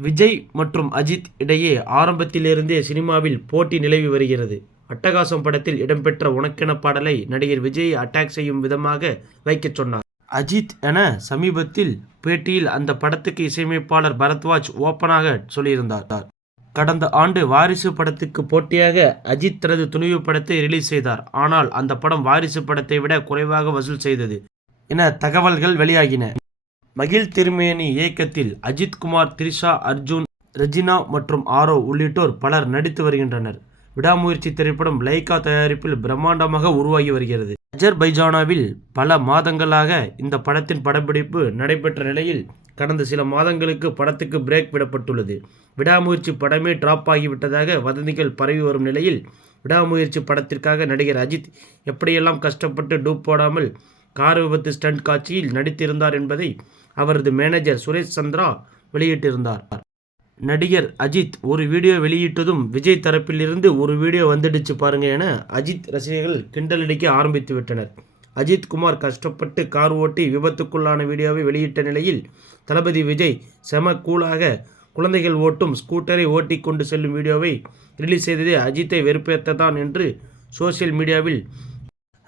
விஜய் மற்றும் அஜித் இடையே ஆரம்பத்திலிருந்தே சினிமாவில் போட்டி நிலவி வருகிறது. அட்டகாசம் படத்தில் இடம்பெற்ற உனக்கென பாடலை நடிகர் விஜயை அட்டாக் செய்யும் விதமாக வைக்கச் சொன்னார் அஜித் என சமீபத்தில் பேட்டியில் அந்த படத்துக்கு இசையமைப்பாளர் பரத்வாஜ் ஓப்பனாக சொல்லியிருந்தார். கடந்த ஆண்டு வாரிசு படத்துக்கு போட்டியாக அஜித் தனது துணிவு படத்தை ரிலீஸ் செய்தார். ஆனால் அந்த படம் வாரிசு படத்தை விட குறைவாக வசூல் செய்தது என தகவல்கள் வெளியாகின. மகிழ் திருமேனி இயக்கத்தில் அஜித் குமார், த்ரிஷா, அர்ஜுன், ரெஜினா மற்றும் ஆரவ் உள்ளிட்டோர் பலர் நடித்து வருகின்றனர். விடாமுயற்சி திரைப்படம் லைகா தயாரிப்பில் பிரம்மாண்டமாக உருவாகி வருகிறது. அஜர்பைஜானாவில் பல மாதங்களாக இந்த படத்தின் படப்பிடிப்பு நடைபெற்ற நிலையில் கடந்த சில மாதங்களுக்கு படத்துக்கு பிரேக் விடப்பட்டுள்ளது. விடாமுயற்சி படமே டிராப் ஆகிவிட்டதாக வதந்திகள் பரவி வரும் நிலையில் விடாமுயற்சி படத்திற்காக நடிகர் அஜித் எப்படியெல்லாம் கஷ்டப்பட்டு டூப் போடாமல் கார் விபத்து ஸ்டண்ட் காட்சியில் நடித்திருந்தார் என்பதை அவரது மேனேஜர் சுரேஷ் சந்திரா வெளியிட்டிருந்தார். நடிகர் அஜித் ஒரு வீடியோ வெளியிட்டதும் விஜய் தரப்பிலிருந்து ஒரு வீடியோ வந்துடுச்சு பாருங்க என அஜித் ரசிகர்கள் கிண்டலடிக்க ஆரம்பித்து விட்டனர். அஜித் குமார் கஷ்டப்பட்டு கார் ஓட்டி விபத்துக்குள்ளான வீடியோவை வெளியிட்ட நிலையில் தளபதி விஜய் செம கூலாக குழந்தைகள் ஓட்டும் ஸ்கூட்டரை ஓட்டி கொண்டு செல்லும் வீடியோவை ரிலீஸ் செய்ததே அஜித்தை வெறுப்பேற்றதான் என்று சோசியல் மீடியாவில்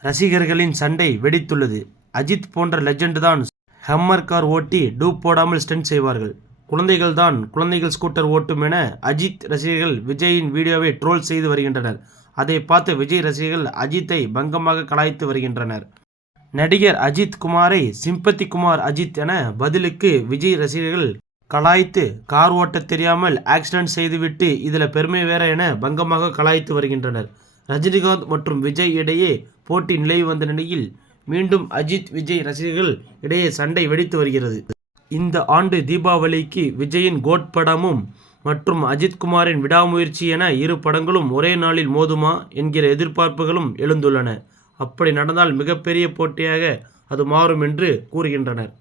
ரசிகர்களின் சண்டை வெடித்துள்ளது. அஜித் போன்ற லெஜெண்ட் தான் ஹம்மர் கார் ஓட்டி டூப் போடாமல் ஸ்டண்ட் செய்வார்கள். குழந்தைகள் ஸ்கூட்டர் ஓட்டும் என அஜித் ரசிகர்கள் விஜயின் வீடியோவை ட்ரோல் செய்து வருகின்றனர். அதை பார்த்த விஜய் ரசிகர்கள் அஜித்தை பங்கமாக கலாய்த்து வருகின்றனர். நடிகர் அஜித் குமாரை சிம்பத்தி குமார் அஜித் என பதிலுக்கு விஜய் ரசிகர்கள் கலாய்த்து கார் ஓட்ட தெரியாமல் ஆக்சிடென்ட் செய்துவிட்டு இதில் பெருமை வேற என பங்கமாக கலாய்த்து வருகின்றனர். ரஜினிகாந்த் மற்றும் விஜய் இடையே போட்டி நிலவி வந்த நிலையில் மீண்டும் அஜித் விஜய் ரசிகர்கள் இடையே சண்டை வெடித்து வருகிறது. இந்த ஆண்டு தீபாவளிக்கு விஜயின் கோட் படமும் மற்றும் அஜித் குமாரின் விடாமுயற்சி என இரு படங்களும் ஒரே நாளில் மோதுமா என்கிற எதிர்பார்ப்புகளும் எழுந்துள்ளன. அப்படி நடந்தால் மிகப்பெரிய போட்டியாக அது மாறும் என்று கூறுகின்றனர்.